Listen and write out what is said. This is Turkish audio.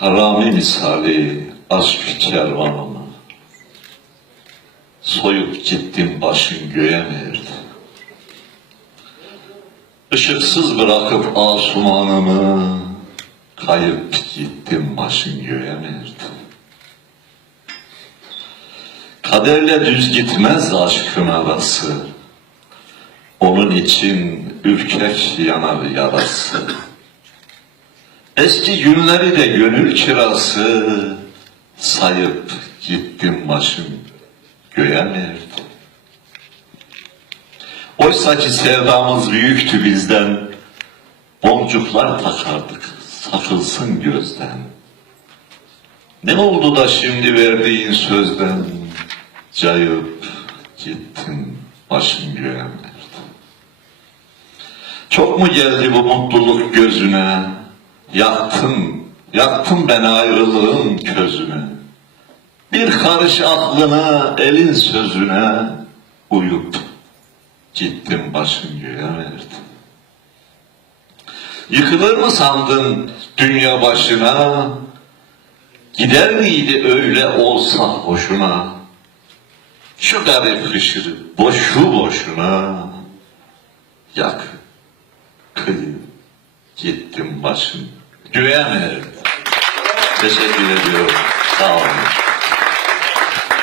Harami misali aşk kervanını Soyup gittim başın göğe mi erdi? Işıksız bırakıp asumanımı Kayıp gittim başın göğe mi erdi? Kaderle düz gitmez aşkın arası Onun için ürkek yanar yarası Eski günleri de gönül kirası sayıp gittim başım göğe mi erdi? Oysa ki sevdamız büyüktü bizden, boncuklar takardık sakılsın gözden. Ne oldu da şimdi verdiğin sözden cayıp gittim başım göğe mi erdi? Çok mu geldi bu mutluluk gözüne? Yaktın, yaktın ben ayrılığın közüne. Bir karış aklına, elin sözüne uyup gittim başım göğe verdim. Yıkılır mı sandın dünya başına? Gider miydi öyle olsa hoşuna? Şu garip hışırı boşu boşuna yak, kıyı, gittim başım erdi? Teşekkür ediyorum. Sağ olun.